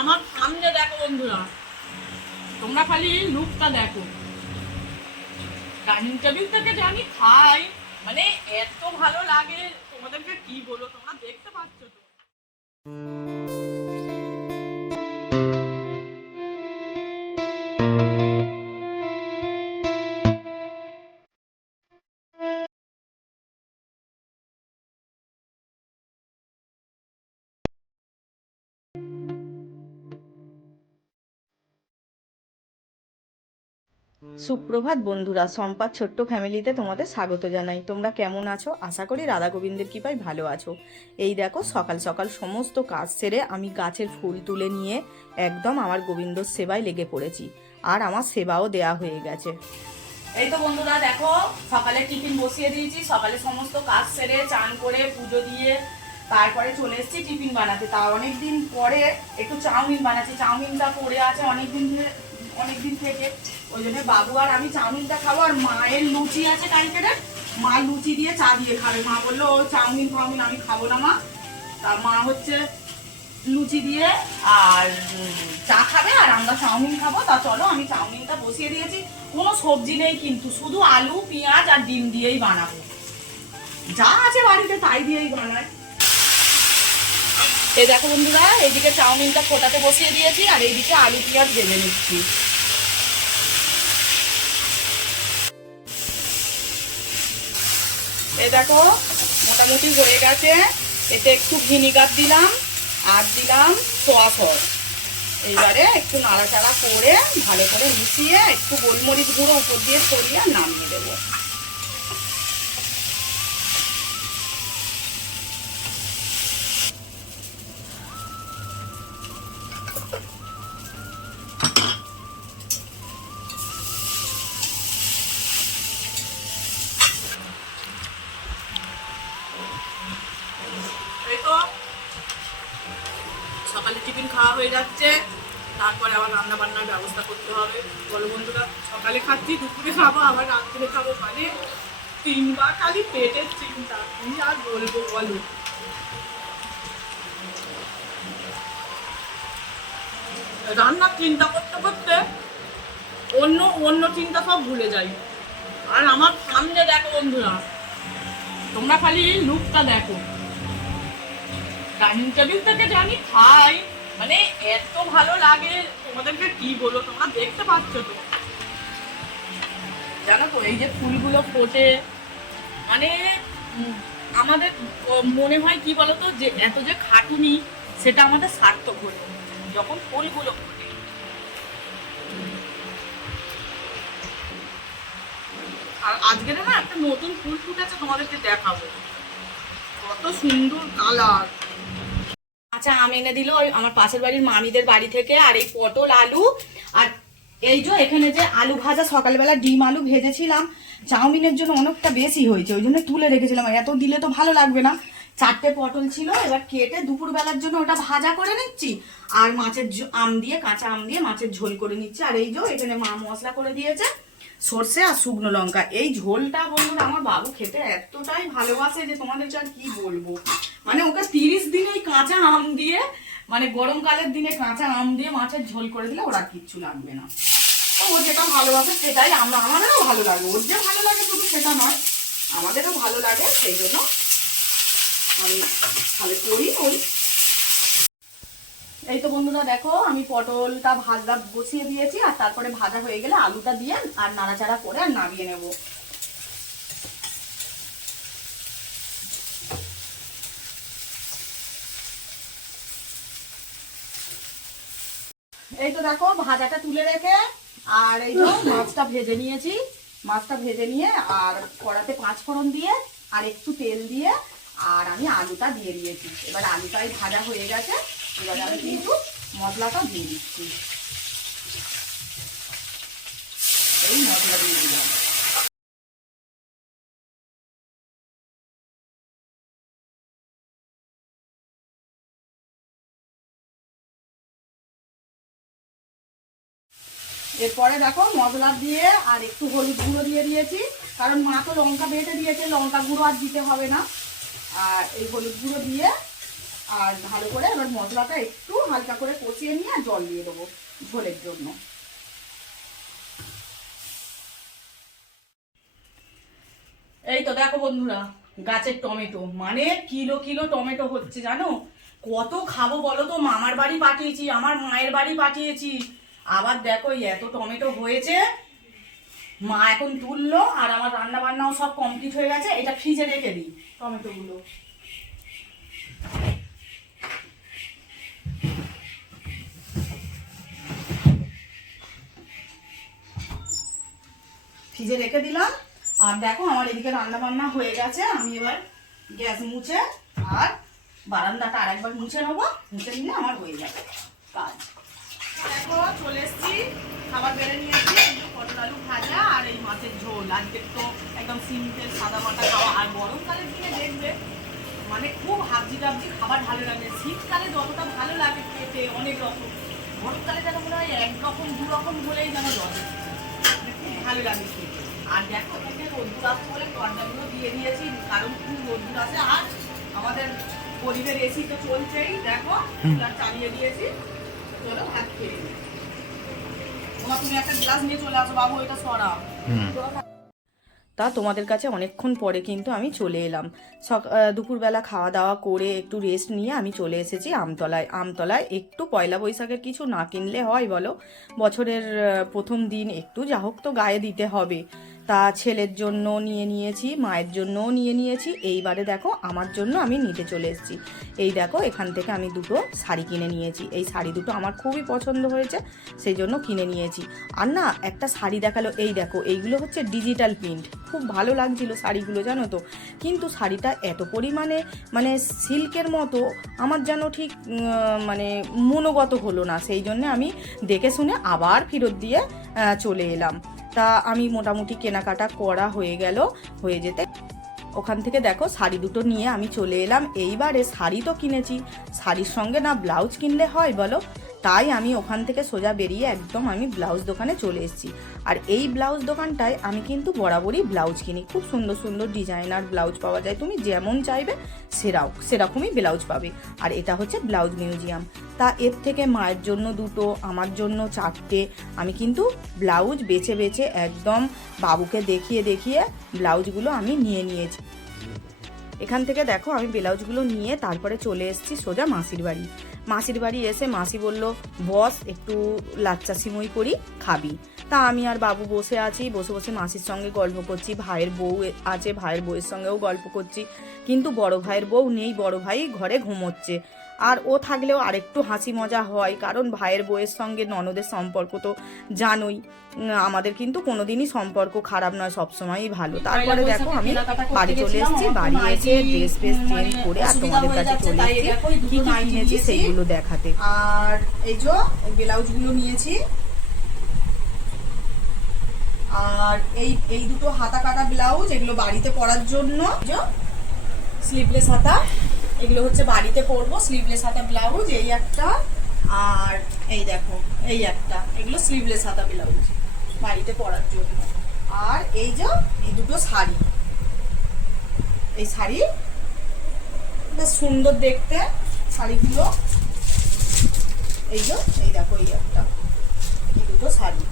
আমার সামনে দেখো বন্ধুরা, তোমরা খালি লুকটা দেখো। ডাইনিং টেবিল থেকে জানি খাই মানে এত ভালো লাগে, তোমাদেরকে কি বলো তোমরা দেখতে পাচ্ছ তো। সুপ্রভাত বন্ধুরা সম্পার ছোট্ট ফ্যামিলিতে তোমাদের স্বাগত জানাই। তোমরা কেমন আছো? আশা করি রাধা গোবিন্দের কৃপায় ভালো আছো। এই দেখো, সকাল সকাল সমস্ত কাজ সেরে আমি গাছের ফুল তুলে নিয়ে একদম আমার গোবিন্দর সেবায় লেগে পড়েছি। আর আমার সেবাও দেয়া হয়ে গেছে। এই তো বন্ধুরা, দেখো, সকালে টিফিন বসিয়ে দিয়েছি। সকালে সমস্ত কাজ সেরে চান করে পুজো দিয়ে তারপরে চলে এসেছি টিফিন বানাতে। তা অনেকদিন পরে একটু চাউমিন বানাচ্ছি। চাউমিনটা পড়ে আছে, অনেকদিন ধরে অনেকদিন থেকে। ওই জন্য বাবু আর আমি চাউমিনটা খাব, আর মায়ের লুচি আছে কালকের মা লুচি দিয়ে চা দিয়ে খাবে। মা বলল, ও, চাউমিন, ফাউমিন আমি খাব না মা। তা মা হচ্ছে লুচি দিয়ে আর চা খাবে আর আমরা চাউমিন খাব। তা চলো, আমি চাউমিনটা বসিয়ে দিয়েছি। কোনো সবজি নেই কিন্তু, শুধু আলু, পেঁয়াজ আর ডিম দিয়েই বানাবো। যা আছে বাড়িতে তাই দিয়েই বানায়। এই দেখো বন্ধুরা, এইদিকে চাউমিনটা ফোটাতে বসিয়ে দিয়েছি আর এইদিকে আলু, পেঁয়াজ ভেজে নিচ্ছি। এই দেখো, মোটামুটি হয়ে গেছে। এতে একটু ভিনিগার দিলাম, আর দিলাম সোয়া সস। এইবারে একটু নাড়াচাড়া করে ভালো করে মিশিয়ে একটু গোলমরিচ গুঁড়ো উপর দিয়ে সরিয়ে নামিয়ে দেবো। টিফিন খাওয়া হয়ে যাচ্ছে। তারপরে আবার রান্না বান্নার ব্যবস্থা করতে হবে। বলো বন্ধুরা, সকালে খাচ্ছি, দুপুরে খাব, আবার রাত্রে খাব মানে তিনবার খালি পেটের চিন্তা। কি আর বলব বলো? রান্নার চিন্তা করতে করতে অন্য অন্য চিন্তা সব ভুলে যাই। আর আমার সামনে দেখো বন্ধুরা, তোমরা খালি লুকটা দেখো। ডাইনিং টেবিল থেকে জানি খাই মানে এত ভালো লাগে, তোমাদেরকে কি বলো তোমরা দেখতে পাচ্ছ তো। জানো তো, এই যে ফুলগুলো ফোটে মানে আমাদের মনে হয় কি বলতো, যে এত যে খাটুনি, সেটা আমাদের সার্থক হলো যখন ফুলগুলো ফোটে। আর আজকে না, একটা নতুন ফুল ফুটেছে, তোমাদেরকে দেখাবো। কত সুন্দর কালার আচ্ছা আম এনে দিল আমার পাশের বাড়ির মামিদের বাড়ি থেকে, আর এই পটল, আলু, আর এই যে এখানে যে আলু ভাজা, সকালবেলা ডিম, আলু ভেজেছিলাম। চাউমিনের জন্য অনেকটা বেশি হয়েছে, ওই জন্য তুলে রেখেছিলাম এত দিলে তো ভালো লাগবে না। চারটে পটল ছিল, এবার কেটে দুপুরবেলার জন্য ওটা ভাজা করে নিচ্ছি, আর মাছের আম দিয়ে, কাঁচা আম দিয়ে মাছের ঝোল করে নিচ্ছি। আর এই যে এখানে মা মশলা করে দিয়েছে সর্ষে আর শুকনো লঙ্কা। এই ঝোলটা বলুন আমার বাবু খেতে এতটাই ভালোবাসে যে তোমাদেরকে আর কি বলব। মানে ওকে তিরিশ দিন এই কাঁচা আম দিয়ে মানে গরমকালের দিনে কাঁচা আম দিয়ে মাছের ঝোল করে দিলে ওরা কিচ্ছু লাগবে না। তো ও যেটা ভালোবাসে সেটাই আমরা, আমাদেরও ভালো লাগে। ওর যে ভালো লাগে শুধু সেটা নয়, আমাদেরও ভালো লাগে, সেই জন্য আমি তাহলে করি ওই। এই তো বন্ধুরা দেখো, আমি পটলটা ভাজা বসিয়ে দিয়েছি, আর তারপরে ভাজা হয়ে গেলে আলুটা দিয়ে আর নাড়াচাড়া করে আর নামিয়ে নেব। এই তো দেখো, ভাজাটা তুলে রেখে আর এই তো মাছটা ভেজে নিয়েছি। মাছটা ভেজে নিয়ে আর কড়াতে পাঁচ ফোড়ন দিয়ে আর একটু তেল দিয়ে আর আমি আলুটা দিয়ে দিয়েছি। এবার আলুটাই ভাজা হয়ে গেছে। এবার আমি কিন্তু মশলাটা দিয়ে দিচ্ছি। এই মশলা দিয়ে দিলাম। এরপরে দেখো মশলা দিয়ে আর একটু হলুদ গুঁড়ো দিয়ে দিয়েছি, কারণ মা তো লঙ্কা বেটে দিয়েছে, লঙ্কা গুঁড়ো আর দিতে হবে না। আর এই হলুদ গুঁড়ো দিয়ে আর ভালো করে এবার মশলাটা একটু হালকা করে কষিয়ে নিয়ে আর জল দিয়ে দেবো ঝোলের জন্য। এই তো দেখো বন্ধুরা, গাছের টমেটো। মানে কিলো কিলো টমেটো হচ্ছে জানো? কত খাব বলো তো? মামার বাড়ি পাঠিয়েছি, আমার মায়ের বাড়ি পাঠিয়েছি। আবার দেখো এত টমেটো হয়েছে। মা এখন তুললো আর আমার রান্না বান্নাও সব কমপ্লিট হয়ে গেছে। এটা ফ্রিজে রেখে দিই টমেটোগুলো। ফ্রিজে রেখে দিলাম। আর দেখো আমার এদিকে রান্না বান্না হয়ে গেছে। আমি এবার গ্যাস মুছে আর বারান্দাটা আরেকবার মুছে নেব। মুছে নিলে আমার হয়ে যাবে কাজ। দেখো, চলে এসছি। খাবার বেড়ে নিয়েছি। পটল আলু ভাজা আর এই মাছের ঝোল। আজকে তো একদম সিম্পল সাদা মাটা খাওয়া। আর গরমকালের দিনে দেখবে মানে খুব হাবজি টাবজি খাবার ভালো লাগে। শীতকালে যতটা ভালো লাগে খেতে, অনেক রকম। গরমকালে যেন মনে হয় একরকম দু রকম হলেই যেন লজে মানে খুব ভালো লাগে আর দেখো এখানে রোদ্দুর আছে বলে দিয়ে দিয়েছি কারণ খুব রোদ্দুর আছে। আর আমাদের গরিবের এসি তো চলছেই দেখো চালিয়ে দিয়েছি। চলো ভাত খেয়ে। ওমা, তুমি একটা গ্লাস নিয়ে চলে আসো বাবু এটা সরাও। তা তোমাদের কাছে অনেকক্ষণ পরে কিন্তু আমি চলে এলাম। সক দুপুরবেলা খাওয়া দাওয়া করে একটু রেস্ট নিয়ে আমি চলে এসেছি আমতলায়। আমতলায় একটু পয়লা বৈশাখের কিছু না কিনলে হয় বলো? বছরের প্রথম দিন একটু যা হোক তো গায়ে দিতে হবে। তা ছেলের জন্য নিয়ে নিয়েছি, মায়ের জন্যও নিয়ে নিয়েছি। এইবারে দেখো, আমার জন্য আমি নিতে চলে এসেছি। এই দেখো, এখান থেকে আমি দুটো শাড়ি কিনে নিয়েছি। এই শাড়ি দুটো আমার খুবই পছন্দ হয়েছে, সেই জন্য কিনে নিয়েছি। আর না, একটা শাড়ি দেখাল, এই দেখো, এইগুলো হচ্ছে ডিজিটাল প্রিন্ট। খুব ভালো লাগছিল শাড়িগুলো, জানো তো। কিন্তু শাড়িটা এত পরিমাণে মানে সিল্কের মতো, আমার যেন ঠিক মানে মনোগত হলো না। সেই জন্য আমি দেখে শুনে আবার ফেরত দিয়ে চলে এলাম। তা আমি মোটামুটি কেনাকাটা করা হয়ে গেল, হয়ে যেতে। ওখান থেকে দেখো, শাড়ি দুটো নিয়ে আমি চলে এলাম। এইবারে শাড়ি তো কিনেছি। শাড়ির সঙ্গে না ব্লাউজ কিনলে হয় বলো? তাই আমি ওখান থেকে সোজা বেরিয়ে একদম আমি ব্লাউজ দোকানে চলে এসেছি। আর এই ব্লাউজ দোকানটায় আমি কিন্তু বরাবরই ব্লাউজ কিনি। খুব সুন্দর সুন্দর ডিজাইনার ব্লাউজ পাওয়া যায়। তুমি যেমন চাইবে সেরাও, সেরকমই ব্লাউজ পাবে। আর এটা হচ্ছে ব্লাউজ মিউজিয়াম। তা এর থেকে মায়ের জন্য দুটো, আমার জন্য চারটে। আমি কিন্তু ব্লাউজ বেছে বেছে একদম বাবুকে দেখিয়ে দেখিয়ে ব্লাউজগুলো আমি নিয়ে নিয়েছি। এখান থেকে দেখো আমি ব্লাউজগুলো নিয়ে তারপরে চলে এসেছি সোজা মাসির বাড়ি। মাসির বাড়ি এসে মাসি বলল, বস, একটু লাচ্চা সিমুই করি, খাবি। তা আমি আর বাবু বসে আছি, বসে বসে মাসির সঙ্গে গল্প করছি, ভাইয়ের বউ আছে, ভাইয়ের বউয়ের সঙ্গেও গল্প করছি। কিন্তু বড় ভাইয়ের বউ নেই, বড় ভাই ঘরে ঘুমোচ্ছে। আর ও থাকলেও আরেকটু হাসি মজা হয় কারণ ভাইয়ের বউয়ের সঙ্গে ননদের সম্পর্ক তো জানোই। আমাদের কিন্তু কোনোদিনই সম্পর্ক খারাপ নয় সবসময়ই ভালো। তারপরে দেখো আমি বাড়ি চলে এসেছি বাড়ি এসে ড্রেস ফ্রেস চেঞ্জ করে আর তোমাদের কাছে চলে এসেছি। কি কি কিনেছি সেইগুলো দেখাতে। আর এই যে ব্লাউজগুলো নিয়েছি। আর এই এই দুটো হাতা কাটা ব্লাউজ এগুলো বাড়িতে পরার জন্য। স্লিভলেস হাতা। এগুলো হচ্ছে বাড়িতে পরবো স্লিভলেস হাতা ব্লাউজ এই একটা, আর এই দেখো, এই একটা, এগুলো স্লিভলেস হাতা ব্লাউজ বাড়িতে পরার জন্য। আর এই যে, এই দুটো শাড়ি। এই শাড়ি, বেশ সুন্দর দেখতে শাড়িগুলো। এই যে, এই দেখো, এই একটা, এই দুটো শাড়ি।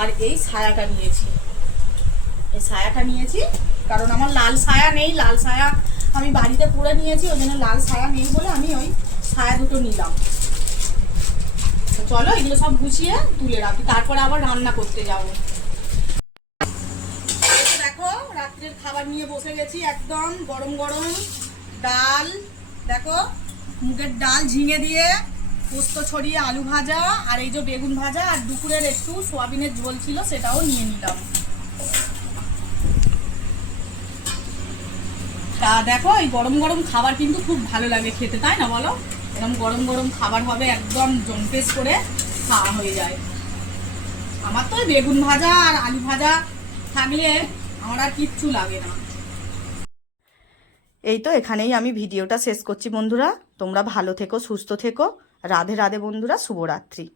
আর এই ছায়াটা নিয়েছি। ছায়াটা নিয়েছি, কারণ আমার লাল ছায়া নেই, লাল ছায়া আমি বাড়িতে পরে নিয়েছি, ওই জন্য লাল ছায়া নেই বলে আমি ওই ছায়া দুটো নিলাম। চলো এগুলো সব গুছিয়ে তুলে রাখি, তারপরে আবার রান্না করতে যাব। দেখো, রাত্রের খাবার নিয়ে বসে গেছি একদম, গরম গরম ডাল, দেখো, মুগের ডাল ঝিঙে দিয়ে পোস্ত ছড়িয়ে আলু ভাজা, আর এই যে বেগুন ভাজা আর দুপুরের একটু সোয়াবিনের ঝোল ছিল, সেটাও নিয়ে নিলাম। তা দেখো, এই গরম গরম খাবার কিন্তু খুব ভালো লাগে খেতে, তাই না বলো? এরকম গরম গরম খাবার হবে, একদম জম্পেস করে খাওয়া হয়ে যায়। আমার তো বেগুন ভাজা আর আলু ভাজা থাকলে আমার আর কিচ্ছু লাগে না। এই তো এখানেই আমি ভিডিওটা শেষ করছি বন্ধুরা। তোমরা ভালো থেকো, সুস্থ থেকো। রাধে রাধে বন্ধুরা, শুভরাত্রি।